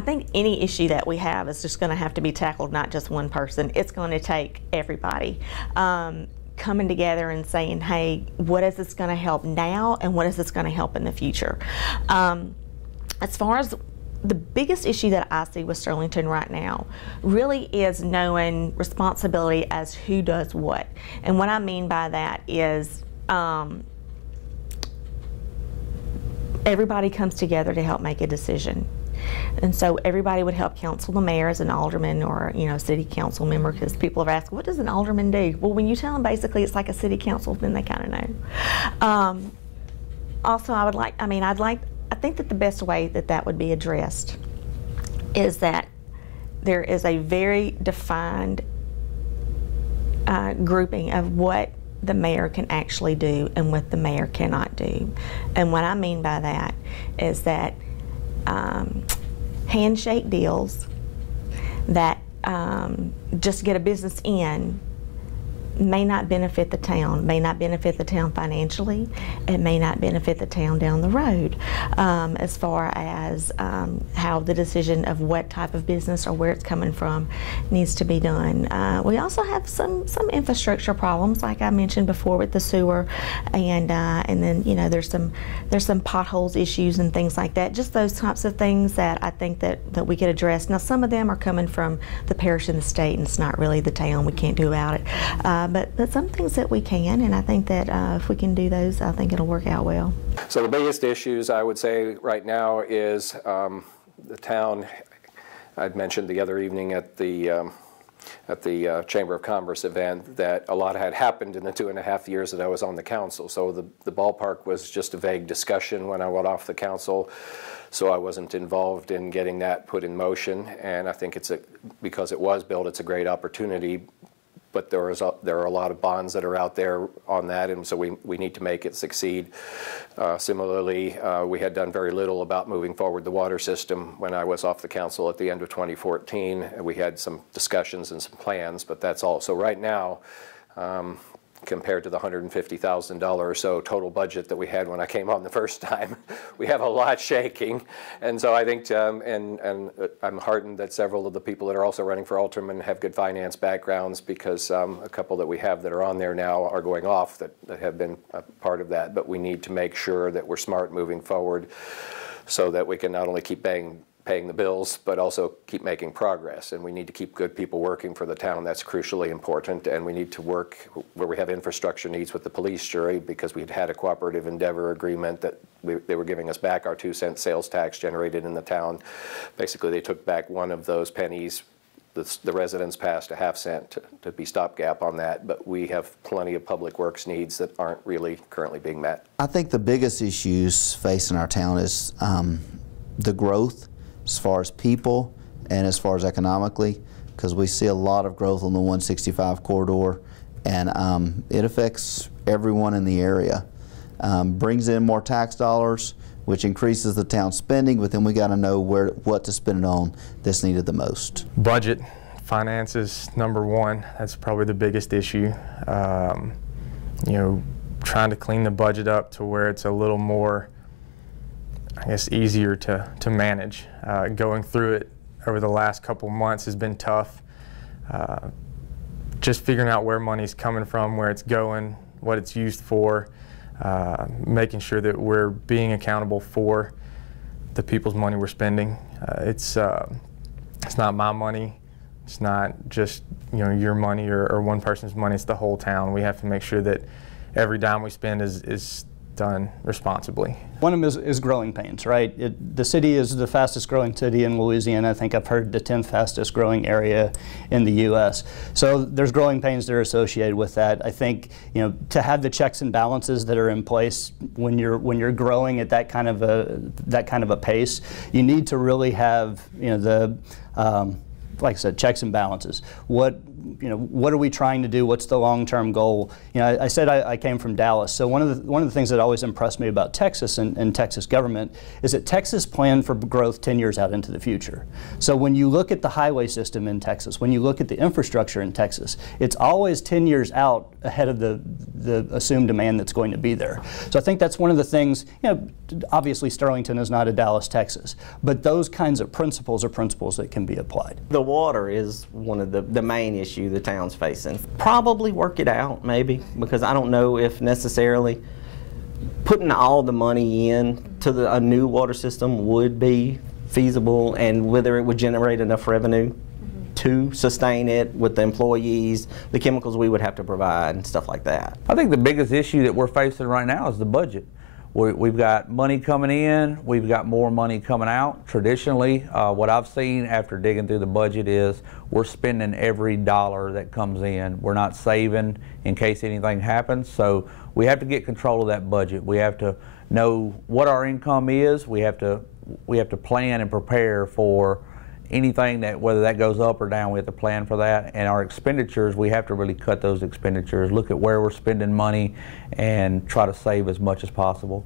I think any issue that we have is just going to have to be tackled, not just one person. It's going to take everybody coming together and saying, hey, what is this going to help now, and what is this going to help in the future? As far as the biggest issue that I see with Sterlington right now really is knowing responsibility as who does what. And what I mean by that is everybody comes together to help make a decision. And so everybody would help counsel the mayor as an alderman or, you know, city council member, because people have asked, what does an alderman do? Well, when you tell them basically it's like a city council, then they kind of know. Also, I think that the best way that that would be addressed is that there is a very defined grouping of what the mayor can actually do and what the mayor cannot do. And what I mean by that is that handshake deals that just get a business in may not benefit the town, may not benefit the town financially, it may not benefit the town down the road as far as how the decision of what type of business or where it's coming from needs to be done. We also have some infrastructure problems, like I mentioned before, with the sewer, and then, you know, there's some potholes issues and things like that. Just those types of things that I think that we could address. Now, some of them are coming from the parish and the state, and it's not really the town. We can't do about it. But some things that we can, and I think that if we can do those, I think it'll work out well. So the biggest issues I would say right now is the town. I'd mentioned the other evening at the Chamber of Commerce event that a lot had happened in the 2.5 years that I was on the council. So the ballpark was just a vague discussion when I went off the council. So I wasn't involved in getting that put in motion, and I think because it was built, it's a great opportunity. But there are a lot of bonds that are out there on that, and so we need to make it succeed. Similarly, we had done very little about moving forward the water system when I was off the council at the end of 2014. And we had some discussions and some plans, but that's all. So right now, compared to the $150,000 or so total budget that we had when I came on the first time, we have a lot shaking. And so I think, and I'm heartened that several of the people that are also running for alderman have good finance backgrounds, because a couple that we have that are on there now are going off that have been a part of that. But we need to make sure that we're smart moving forward so that we can not only keep paying the bills, but also keep making progress. And we need to keep good people working for the town. That's crucially important. And we need to work where we have infrastructure needs with the police jury, because we'd had a cooperative endeavor agreement that they were giving us back our 2-cent sales tax generated in the town. Basically, they took back one of those pennies. The residents passed a ½ cent to be stopgap on that, but we have plenty of public works needs that aren't really currently being met. I think the biggest issues facing our town is the growth, as far as people and as far as economically, because we see a lot of growth on the 165 corridor, and it affects everyone in the area. Brings in more tax dollars, which increases the town spending, but then we got to know what to spend it on that's needed the most. Budget, finances, number one. That's probably the biggest issue. You know, trying to clean the budget up to where it's a little more, I guess, easier to manage. Going through it over the last couple months has been tough. Just figuring out where money's coming from, where it's going, what it's used for, making sure that we're being accountable for the people's money we're spending. It's not my money. It's not just, you know, your money or one person's money. It's the whole town. We have to make sure that every dime we spend is done responsibly. One of them is growing pains, right? The city is the fastest growing city in Louisiana. I think I've heard the 10th fastest growing area in the U.S. So there's growing pains that are associated with that. I think, you know, to have the checks and balances that are in place when you're growing at that kind of a pace, you need to really have, you know, the like I said, checks and balances. What what are we trying to do? What's the long-term goal? I said I came from Dallas, so one of the things that always impressed me about Texas and Texas government is that Texas planned for growth 10 years out into the future. So when you look at the highway system in Texas, when you look at the infrastructure in Texas, it's always 10 years out ahead of the assumed demand that's going to be there. So I think that's one of the things, obviously Sterlington is not a Dallas, Texas, but those kinds of principles are principles that can be applied. The water is one of the main issue the town's facing. Probably work it out, maybe, because I don't know if necessarily putting all the money in to a new water system would be feasible, and whether it would generate enough revenue to sustain it with the employees, the chemicals we would have to provide, and stuff like that. I think the biggest issue that we're facing right now is the budget. We've got money coming in, we've got more money coming out. Traditionally, what I've seen after digging through the budget is we're spending every dollar that comes in. We're not saving in case anything happens, so we have to get control of that budget. We have to know what our income is. We have to plan and prepare for anything that, whether that goes up or down, we have to plan for that. And our expenditures, we have to really cut those expenditures, look at where we're spending money, and try to save as much as possible.